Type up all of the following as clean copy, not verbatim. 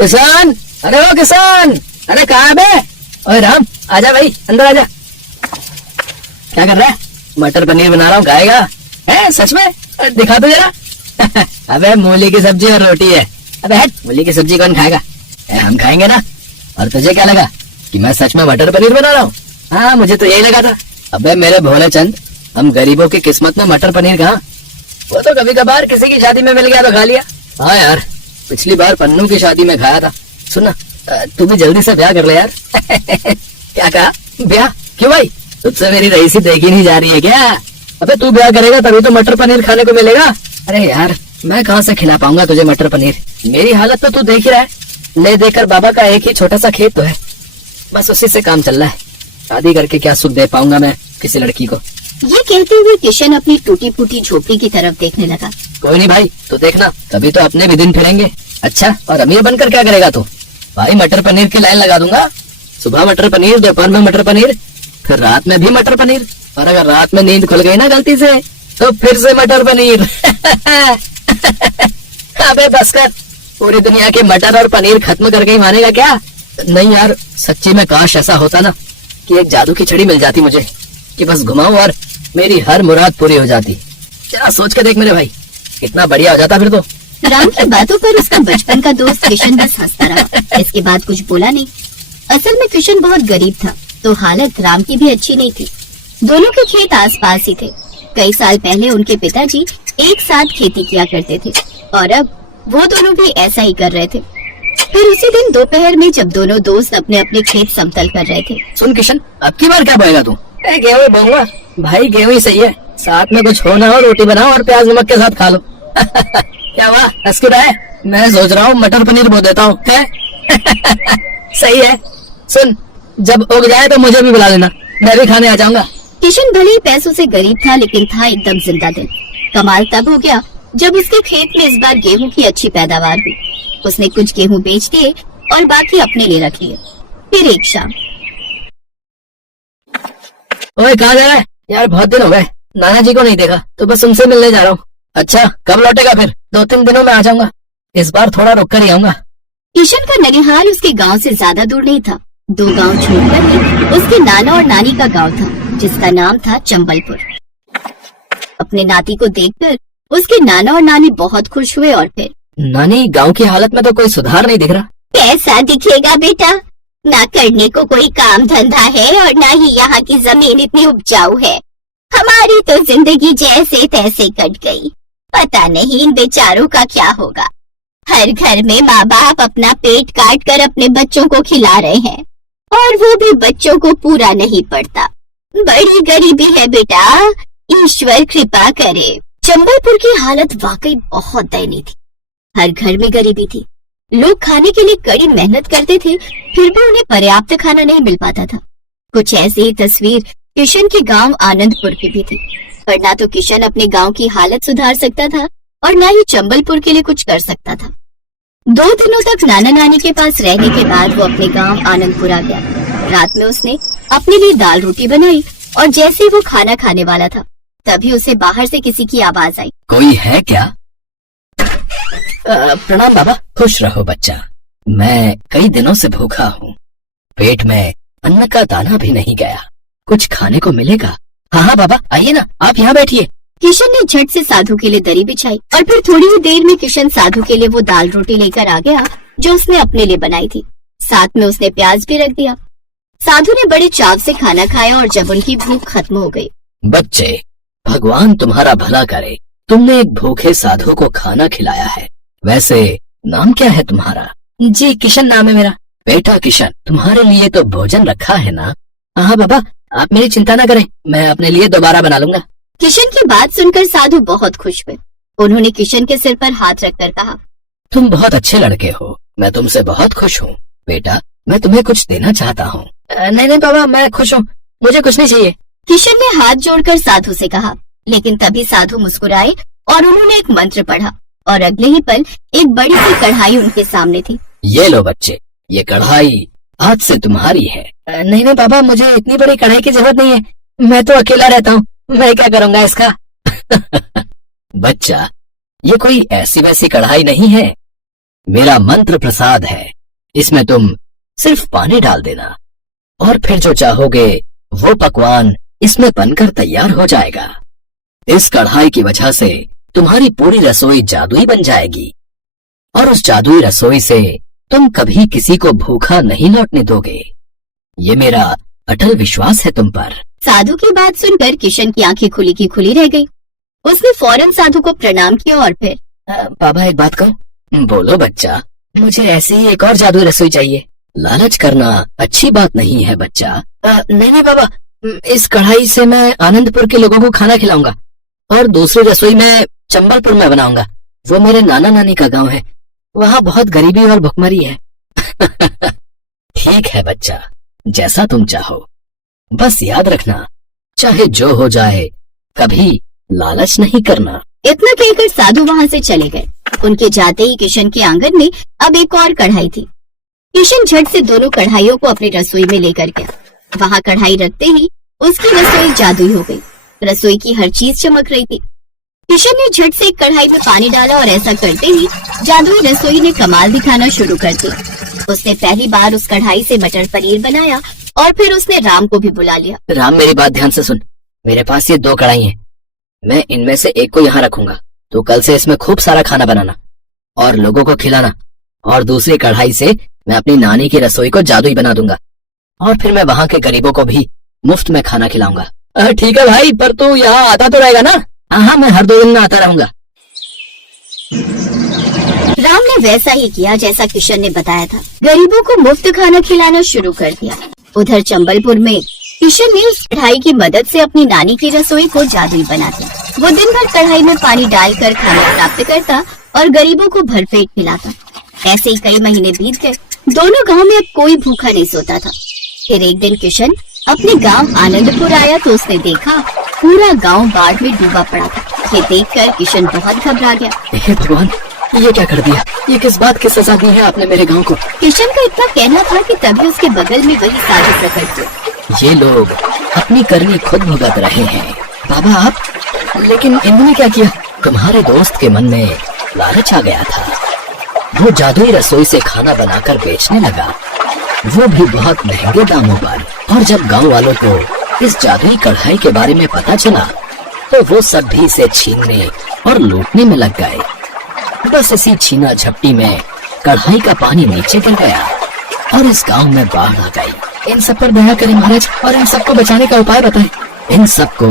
किसान, अरे ओ किसान, अरे कहाँ बे? ओए राम, आजा भाई, अंदर आजा। क्या कर रहा है? मटर पनीर बना रहा हूँ, खाएगा? है सच में? दिखा दो जरा। अबे मूली की सब्जी और रोटी है। अबे हट, मूली की सब्जी कौन खाएगा? हम खाएंगे ना। और तुझे क्या लगा कि मैं सच में मटर पनीर बना रहा हूँ? हाँ, मुझे तो यही लगा था। अबे मेरे भोले चंद, हम गरीबों की किस्मत में मटर पनीर कहाँ? वो तो कभी कभार किसी की शादी में मिल गया तो खा लिया। हाँ यार, पिछली बार पन्नू की शादी में खाया था। सुना, तू भी जल्दी से ब्याह कर ले यार। क्या कहा? ब्याह? क्यों भाई, तुझसे मेरी रईसी देखी नहीं जा रही है क्या? अबे तू ब्याह करेगा तभी तो मटर पनीर खाने को मिलेगा। अरे यार, मैं कहाँ से खिला पाऊंगा तुझे मटर पनीर? मेरी हालत तो तू देख ही रहा है। ले देकर बाबा का एक ही छोटा सा खेत तो है, बस उसी से काम चल रहा है। शादी करके क्या सुख दे पाऊंगा मैं किसी लड़की को? ये कहते हुए किशन अपनी टूटी फूटी झोपड़ी की तरफ देखने लगा। कोई नहीं भाई, तू देखना, तभी तो अपने भी दिन फिरेंगे। अच्छा, और अमीर बनकर क्या करेगा तू? भाई मटर पनीर की लाइन लगा दूंगा। सुबह मटर पनीर, दोपहर में मटर पनीर, फिर रात में भी मटर पनीर। और अगर रात में नींद खुल गई ना गलती से, तो फिर से मटर पनीर। अबे बस कर, पूरी दुनिया के मटर और पनीर खत्म करके ही मानेगा क्या? नहीं यार, सच्ची में काश ऐसा होता ना कि एक जादू की छड़ी मिल जाती मुझे, कि बस घुमाऊं और मेरी हर मुराद पूरी हो जाती। जरा सोच के देख मेरे भाई, कितना बढ़िया हो जाता फिर तो। राम की बातों पर उसका बचपन का दोस्त किशन बस हंसता रहा। इसके बाद कुछ बोला नहीं। असल में किशन बहुत गरीब था, तो हालत राम की भी अच्छी नहीं थी। दोनों के खेत आसपास ही थे। कई साल पहले उनके पिताजी एक साथ खेती किया करते थे और अब वो दोनों भी ऐसा ही कर रहे थे। फिर उसी दिन दोपहर में जब दोनों दोस्त अपने अपने खेत समतल कर रहे थे। सुन किशन, अब की बार क्या बोएगा तू? गेहूं बोऊंगा भाई, गेहूं ही सही है। साथ में कुछ हो ना हो, रोटी बनाओ और प्याज नमक के साथ खा लो। क्या हुआ, हंस क्यों रहा है? मैं सोच रहा हूँ मटर पनीर बो देता हूँ। सही है। सुन, जब उग जाए तो मुझे भी बुला लेना, मैं भी खाने आ जाऊंगा। किशन भले ही पैसों से गरीब था, लेकिन था एकदम जिंदा दिल। कमाल तब हो गया जब उसके खेत में इस बार गेहूं की अच्छी पैदावार हुई। उसने कुछ गेहूं बेच दिए और बाकी अपने लिए रख लिए। फिर एक शाम, ओए कहाँ जा रहा है यार? बहुत दिन हो गए, नाना जी को नहीं देखा, तो बस उनसे मिलने जा रहा हूँ। अच्छा, कब लौटेगा फिर? 2-3 दिनों में आ जाऊंगा। इस बार थोड़ा रुक कर ही आऊंगा। किशन का ननिहाल उसके गांव से ज्यादा दूर नहीं था। 2 गांव छोड़कर ही उसके नाना और नानी का गांव था, जिसका नाम था चंबलपुर। अपने नाती को देखकर उसके नाना और नानी बहुत खुश हुए। और फिर, नानी, गांव की हालत में तो कोई सुधार नहीं दिख रहा। कैसा दिखेगा बेटा? ना करने को कोई काम धंधा है और ना ही यहाँ की जमीन इतनी उपजाऊ है। हमारी तो जिंदगी जैसे तैसे कट गई। पता नहीं इन बेचारों का क्या होगा। हर घर में माँ बाप अपना पेट काट कर अपने बच्चों को खिला रहे हैं, और वो भी बच्चों को पूरा नहीं पड़ता। बड़ी गरीबी है बेटा, ईश्वर कृपा करे। चंबलपुर की हालत वाकई बहुत दयनीय थी। हर घर में गरीबी थी। लोग खाने के लिए कड़ी मेहनत करते थे, फिर भी उन्हें पर्याप्त खाना नहीं मिल पाता था। कुछ ऐसी ही तस्वीर किशन के गांव आनंदपुर की भी थी। पर ना तो किशन अपने गांव की हालत सुधार सकता था और ना ही चंबलपुर के लिए कुछ कर सकता था। 2 दिनों तक नाना नानी के पास रहने के बाद वो अपने गांव आनंदपुर आ गया। रात में उसने अपने लिए दाल रोटी बनाई और जैसे ही वो खाना खाने वाला था, तभी उसे बाहर से किसी की आवाज आई। कोई है क्या? प्रणाम बाबा। खुश रहो बच्चा, मैं कई दिनों से भूखा हूँ। पेट में अन्न का दाना भी नहीं गया, कुछ खाने को मिलेगा? हाँ हाँ बाबा, आइए ना, आप यहाँ बैठिए। किशन ने झट से साधु के लिए दरी बिछाई और फिर थोड़ी ही देर में किशन साधु के लिए वो दाल रोटी लेकर आ गया जो उसने अपने लिए बनाई थी। साथ में उसने प्याज भी रख दिया। साधु ने बड़े चाव से खाना खाया और जब उनकी भूख खत्म हो गई, बच्चे, भगवान तुम्हारा भला करे, तुमने एक भूखे साधु को खाना खिलाया है। वैसे नाम क्या है तुम्हारा? जी, किशन नाम है मेरा। बेटा किशन, तुम्हारे लिए तो भोजन रखा है ना? हाँ बाबा, आप मेरी चिंता न करें, मैं अपने लिए दोबारा बना लूंगा। किशन की बात सुनकर साधु बहुत खुश हुए। उन्होंने किशन के सिर पर हाथ रखकर कहा, तुम बहुत अच्छे लड़के हो, मैं तुमसे बहुत खुश हूँ। बेटा, मैं तुम्हें कुछ देना चाहता हूँ। नहीं नहीं बाबा, मैं खुश हूँ, मुझे कुछ नहीं चाहिए। किशन ने हाथ जोड़कर साधु से कहा, लेकिन तभी साधु मुस्कुराए और उन्होंने एक मंत्र पढ़ा और अगले ही पल एक बड़ी सी कढ़ाई उनके सामने थी। ये लो बच्चे, ये कढ़ाई आज से तुम्हारी है। नहीं नहीं बाबा, मुझे इतनी बड़ी कढ़ाई की जरूरत नहीं है, मैं तो अकेला रहता हूँ, मैं क्या करूँगा इसका? बच्चा, ये कोई ऐसी वैसी कढ़ाई नहीं है, मेरा मंत्र प्रसाद है, इसमें तुम सिर्फ पानी डाल देना और फिर जो चाहोगे वो पकवान इसमें बनकर तैयार हो जाएगा। इस कढ़ाई की वजह से तुम्हारी पूरी रसोई जादुई बन जाएगी और उस जादुई रसोई से तुम कभी किसी को भूखा नहीं लौटने दोगे। ये मेरा अटल विश्वास है तुम पर। साधु की बात सुनकर किशन की आंखें खुली की खुली रह गई। उसने फौरन साधु को प्रणाम किया और फिर बाबा एक बात कहूं? बोलो बच्चा, मुझे ऐसी ही एक और जादुई रसोई चाहिए। लालच करना अच्छी बात नहीं है बच्चा। नहीं बाबा, इस कढ़ाई से मैं आनंदपुर के लोगों को खाना खिलाऊंगा और दूसरी रसोई मैं चंबलपुर में बनाऊंगा। वो मेरे नाना नानी का गांव है, वहाँ बहुत गरीबी और भुखमरी है। ठीक है बच्चा, जैसा तुम चाहो, बस याद रखना चाहे जो हो जाए कभी लालच नहीं करना। इतना कहकर साधु वहाँ से चले गए। उनके जाते ही किशन के आंगन में अब एक और कढ़ाई थी। किशन झट से दोनों कढ़ाइयों को अपनी रसोई में लेकर गया। वहाँ कढ़ाई रखते ही उसकी रसोई जादुई हो गई। रसोई की हर चीज चमक रही थी। किशन ने झट से एक कढ़ाई में पानी डाला और ऐसा करते ही जादुई रसोई ने कमाल दिखाना शुरू कर दिया। उसने पहली बार उस कढ़ाई से मटर पनीर बनाया और फिर उसने राम को भी बुला लिया। राम, मेरी बात ध्यान से सुन। मेरे पास ये 2 कढ़ाई हैं। मैं इनमें से एक को यहाँ रखूंगा, तो कल से इसमें खूब सारा खाना बनाना और लोगों को खिलाना, और दूसरी कढ़ाई से मैं अपनी नानी की रसोई को जादुई बना दूंगा और फिर मैं वहाँ के गरीबों को भी मुफ्त में खाना खिलाऊंगा। ठीक है भाई, पर तू यहाँ आता तो रहेगा ना? हाँ, मैं हर 2 दिन में आता रहूंगा। राम ने वैसा ही किया जैसा किशन ने बताया था। गरीबों को मुफ्त खाना खिलाना शुरू कर दिया। उधर चंबलपुर में किशन ने उस कढ़ाई की मदद से अपनी नानी की रसोई को जादुई बना दिया। वो दिन भर कढ़ाई में पानी डालकर खाना प्राप्त करता और गरीबों को भरपेट खिलाता। ऐसे ही कई महीने बीत गए। दोनों गांव में अब कोई भूखा नहीं सोता था। फिर एक दिन किशन अपने गांव आनंदपुर आया तो उसने देखा पूरा गांव बाढ़ में डूबा पड़ा था। ये देखकर किशन बहुत घबरा गया। हे भगवान, ये क्या कर दिया? ये किस बात की सजा दी है आपने मेरे गांव को? किशन का इतना कहना था कि तभी उसके बगल में वही साधु प्रकट हुए। ये लोग अपनी करनी खुद भुगत रहे हैं। बाबा आप, लेकिन इन्होंने क्या किया? तुम्हारे दोस्त के मन में लालच आ गया था। वो जादुई रसोई से खाना बनाकर बेचने लगा, वो भी बहुत महंगे दामों पर। और जब गांव वालों को इस जादुई कढ़ाई के बारे में पता चला तो वो सब भी इसे छीनने और लूटने में लग गए। बस इसी छीना झपटी में कढ़ाई का पानी नीचे गिर गया और इस गांव में बाढ़ आ गई। इन सब पर दया करें महाराज और इन सबको बचाने का उपाय बताएं। इन सबको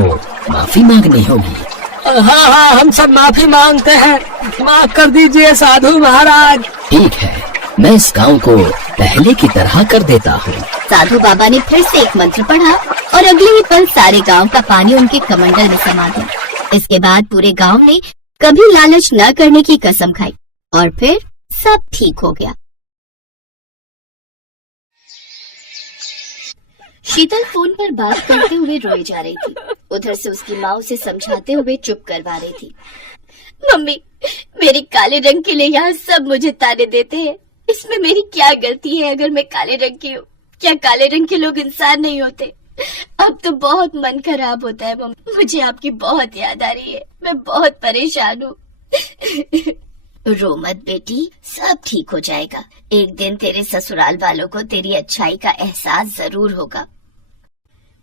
माफी मांगनी होगी। हाँ, हम सब माफी मांगते हैं। माफ कर दीजिए साधु महाराज। ठीक है, मैं इस गांव को पहले की तरह कर देता हूँ। साधु बाबा ने फिर से एक मंत्र पढ़ा और अगले ही पल सारे गांव का पानी उनके कमंडल में समा गया। इसके बाद पूरे गांव ने कभी लालच न करने की कसम खाई और फिर सब ठीक हो गया। शीतल फोन पर बात करते हुए रोई जा रही थी। उधर से उसकी माँ उसे समझाते हुए चुप करवा रही थी। मम्मी, मेरी काले रंग के लिए यहाँ सब मुझे ताने देते हैं। इसमें मेरी क्या गलती है अगर मैं काले रंग की हूँ? क्या काले रंग के लोग इंसान नहीं होते? अब तो बहुत मन खराब होता है मम्मी। मुझे आपकी बहुत याद आ रही है। मैं बहुत परेशान हूँ। रो मत बेटी, सब ठीक हो जाएगा। एक दिन तेरे ससुराल वालों को तेरी अच्छाई का एहसास जरूर होगा।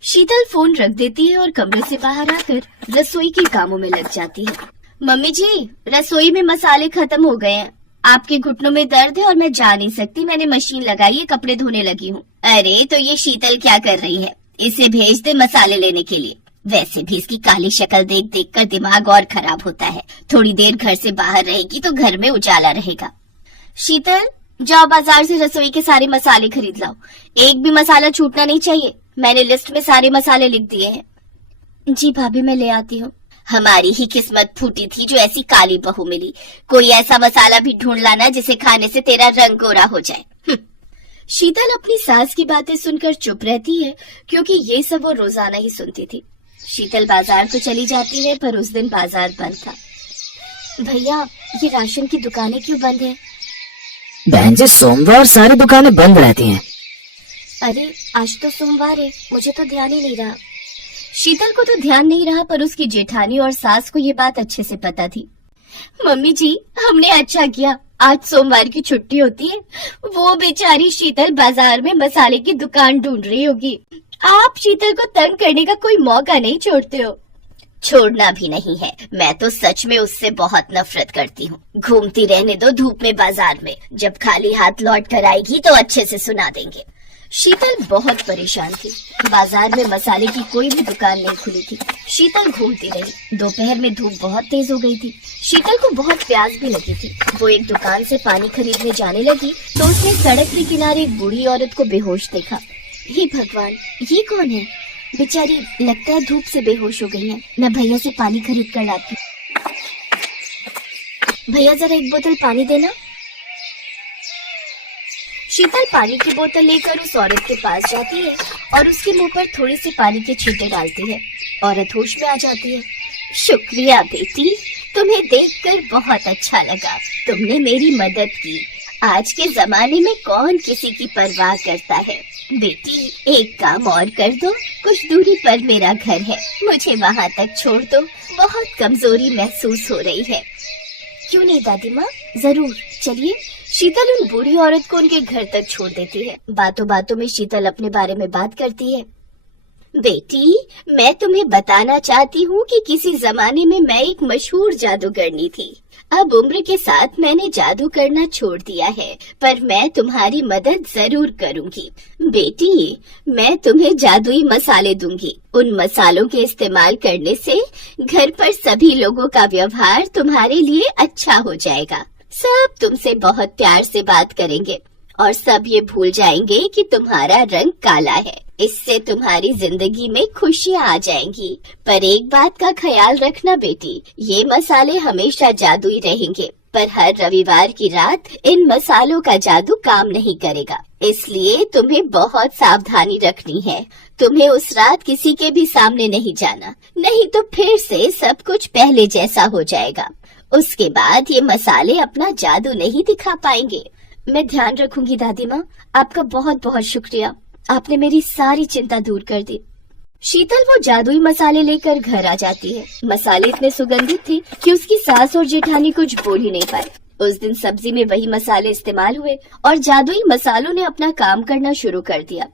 शीतल फोन रख देती है और कमरे से बाहर आकर रसोई के कामों में लग जाती है। मम्मी जी, रसोई में मसाले खत्म हो गए हैं। आपके घुटनों में दर्द है और मैं जा नहीं सकती। मैंने मशीन लगाई है, कपड़े धोने लगी हूँ। अरे तो ये शीतल क्या कर रही है? इसे भेज दे मसाले लेने के लिए। वैसे भी इसकी काली शक्ल देख देख कर दिमाग और खराब होता है। थोड़ी देर घर से बाहर रहेगी तो घर में उजाला रहेगा। शीतल, जाओ बाजार से रसोई के सारे मसाले खरीद लाओ। एक भी मसाला छूटना नहीं चाहिए। मैंने लिस्ट में सारे मसाले लिख दिए हैं। जी भाभी, मैं ले आती हूँ। हमारी ही किस्मत फूटी थी जो ऐसी काली बहू मिली। कोई ऐसा मसाला भी ढूंढ लाना जिसे खाने से तेरा रंग गोरा हो जाए। शीतल अपनी सास की बातें सुनकर चुप रहती है क्योंकि ये सब वो रोजाना ही सुनती थी। शीतल बाजार तो चली जाती है पर उस दिन बाजार बंद था। भैया, ये राशन की दुकानें क्यों बंद है? बहन जी, सोमवार सारी दुकानें बंद रहती हैं। अरे आज तो सोमवार है, मुझे तो ध्यान ही नहीं रहा। शीतल को तो ध्यान नहीं रहा पर उसकी जेठानी और सास को ये बात अच्छे से पता थी। मम्मी जी, हमने अच्छा किया, आज सोमवार की छुट्टी होती है। वो बेचारी शीतल बाजार में मसाले की दुकान ढूंढ रही होगी। आप शीतल को तंग करने का कोई मौका नहीं छोड़ते हो। छोड़ना भी नहीं है, मैं तो सच में उससे बहुत नफरत करती हूँ। घूमती रहने दो धूप में बाजार में, जब खाली हाथ लौट कर आएगी तो अच्छे से सुना देंगे। शीतल बहुत परेशान थी। बाजार में मसाले की कोई भी दुकान नहीं खुली थी। शीतल घूमती रही। दोपहर में धूप बहुत तेज हो गई थी। शीतल को बहुत प्यास भी लगी थी। वो एक दुकान से पानी खरीदने जाने लगी तो उसने सड़क के किनारे एक बूढ़ी औरत को बेहोश देखा। हे भगवान, ये कौन है? बेचारी लगता है धूप से बेहोश हो गई है। मैं भैया से पानी खरीद कर लाती हूँ। भैया जरा एक बोतल पानी देना। शीतल पानी की बोतल लेकर उस औरत के पास जाती है और उसके मुंह पर थोड़ी सी पानी के छींटे डालती है। औरत होश में आ जाती है। शुक्रिया बेटी, तुम्हें देखकर बहुत अच्छा लगा। तुमने मेरी मदद की। आज के जमाने में कौन किसी की परवाह करता है। बेटी, एक काम और कर दो, कुछ दूरी पर मेरा घर है, मुझे वहाँ तक छोड़ दो। बहुत कमजोरी महसूस हो रही है। क्यों नहीं दादी माँ, जरूर, चलिए। शीतल उन बूढ़ी औरत को उनके घर तक छोड़ देती है। बातों बातों में शीतल अपने बारे में बात करती है। बेटी, मैं तुम्हें बताना चाहती हूँ कि किसी जमाने में मैं एक मशहूर जादूगरनी थी। अब उम्र के साथ मैंने जादू करना छोड़ दिया है, पर मैं तुम्हारी मदद जरूर करूँगी। बेटी, मैं तुम्हें जादुई मसाले दूंगी। उन मसालों के इस्तेमाल करने से घर पर सभी लोगों का व्यवहार तुम्हारे लिए अच्छा हो जाएगा। सब तुमसे बहुत प्यार से बात करेंगे और सब ये भूल जाएंगे कि तुम्हारा रंग काला है। इससे तुम्हारी जिंदगी में खुशियाँ आ जाएंगी। पर एक बात का ख्याल रखना बेटी, ये मसाले हमेशा जादुई रहेंगे, पर हर रविवार की रात इन मसालों का जादू काम नहीं करेगा। इसलिए तुम्हें बहुत सावधानी रखनी है। तुम्हें उस रात किसी के भी सामने नहीं जाना, नहीं तो फिर से सब कुछ पहले जैसा हो जाएगा। उसके बाद ये मसाले अपना जादू नहीं दिखा पाएंगे। मैं ध्यान रखूंगी दादी माँ। आपका बहुत बहुत शुक्रिया, आपने मेरी सारी चिंता दूर कर दी। शीतल वो जादुई मसाले लेकर घर आ जाती है। मसाले इतने सुगंधित थे कि उसकी सास और जेठानी कुछ बोल ही नहीं पाए। उस दिन सब्जी में वही मसाले इस्तेमाल हुए और जादुई मसालों ने अपना काम करना शुरू कर दिया।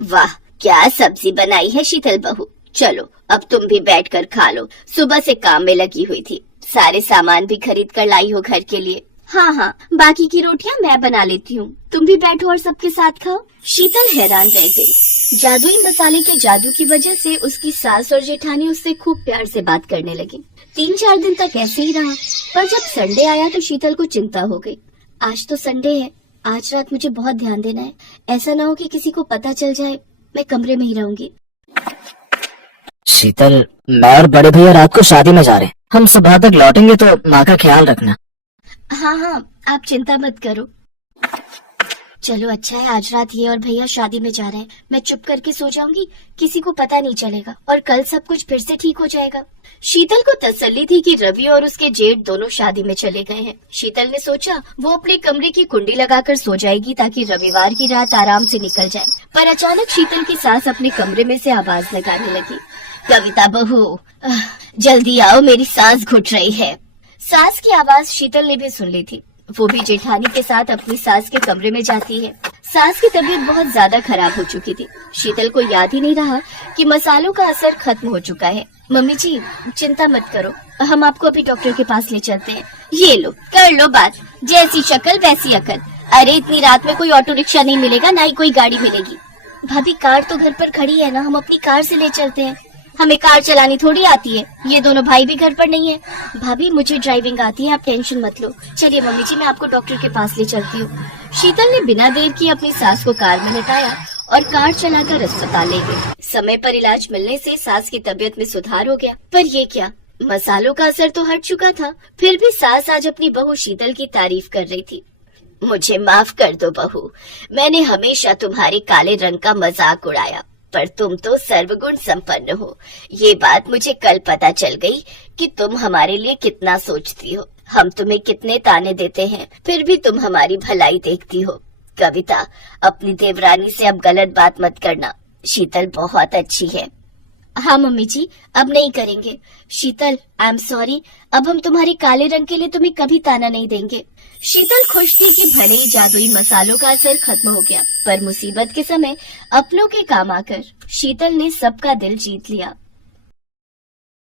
वाह, क्या सब्जी बनाई है शीतल बहू। चलो अब तुम भी बैठकर खा लो। सुबह से काम में लगी हुई थी, सारे सामान भी खरीद कर लाई हो घर के लिए। हाँ, बाकी की रोटियां मैं बना लेती हूँ, तुम भी बैठो और सबके साथ खाओ। शीतल हैरान रह गई। जादुई मसाले के जादू की वजह से उसकी सास और जेठानी उससे खूब प्यार से बात करने लगी। 3-4 दिन तक ऐसे ही रहा, पर जब संडे आया तो शीतल को चिंता हो गई। आज तो संडे है, आज रात मुझे बहुत ध्यान देना है। ऐसा ना हो कि किसी को पता चल जाए। मैं कमरे में ही रहूंगी। शीतल, मैं और बड़े भैया रात को शादी में जा रहे हैं। हम सुबह तक लौटेंगे तो माँ का ख्याल रखना। हाँ, आप चिंता मत करो। चलो अच्छा है, आज रात ये और भैया शादी में जा रहे हैं। मैं चुप करके सो जाऊंगी, किसी को पता नहीं चलेगा और कल सब कुछ फिर से ठीक हो जाएगा। शीतल को तसल्ली थी कि रवि और उसके जेठ दोनों शादी में चले गए हैं। शीतल ने सोचा वो अपने कमरे की कुंडी लगाकर सो जाएगी ताकि रविवार की रात आराम से निकल जाए। पर अचानक शीतल की सास अपने कमरे में से आवाज लगाने लगी। कविता बहू, जल्दी आओ, मेरी सांस घुट रही है। सास की आवाज शीतल ने भी सुन ली थी। वो भी जेठानी के साथ अपनी सास के कमरे में जाती है। सास की तबीयत बहुत ज्यादा खराब हो चुकी थी। शीतल को याद ही नहीं रहा कि मसालों का असर खत्म हो चुका है। मम्मी जी, चिंता मत करो, हम आपको अभी डॉक्टर के पास ले चलते हैं। ये लो, कर लो बात, जैसी शक्ल वैसी अकल। अरे इतनी रात में कोई ऑटो रिक्शा नहीं मिलेगा, ना ही कोई गाड़ी मिलेगी। भाभी, कार तो घर पर खड़ी है ना, हम अपनी कार से ले चलते हैं। हमें कार चलानी थोड़ी आती है, ये दोनों भाई भी घर पर नहीं है। भाभी, मुझे ड्राइविंग आती है, आप टेंशन मत लो। चलिए मम्मी जी, मैं आपको डॉक्टर के पास ले चलती हूँ। शीतल ने बिना देर किए अपनी सास को कार में लेटाया और कार चलाकर अस्पताल ले गई। समय पर इलाज मिलने से सास की तबीयत में सुधार हो गया। पर ये क्या, मसालों का असर तो हट चुका था, फिर भी सास आज अपनी बहू शीतल की तारीफ कर रही थी। मुझे माफ कर दो बहू, मैंने हमेशा तुम्हारे काले रंग का मजाक उड़ाया, पर तुम तो सर्वगुण संपन्न हो। ये बात मुझे कल पता चल गई कि तुम हमारे लिए कितना सोचती हो। हम तुम्हें कितने ताने देते हैं, फिर भी तुम हमारी भलाई देखती हो। कविता, अपनी देवरानी से अब गलत बात मत करना। शीतल बहुत अच्छी है। हाँ मम्मी जी, अब नहीं करेंगे। शीतल, आई एम सॉरी, अब हम तुम्हारे काले रंग के लिए तुम्हें कभी ताना नहीं देंगे। शीतल खुश थी कि भले ही जादुई मसालों का असर खत्म हो गया, पर मुसीबत के समय अपनों के काम आकर शीतल ने सबका दिल जीत लिया।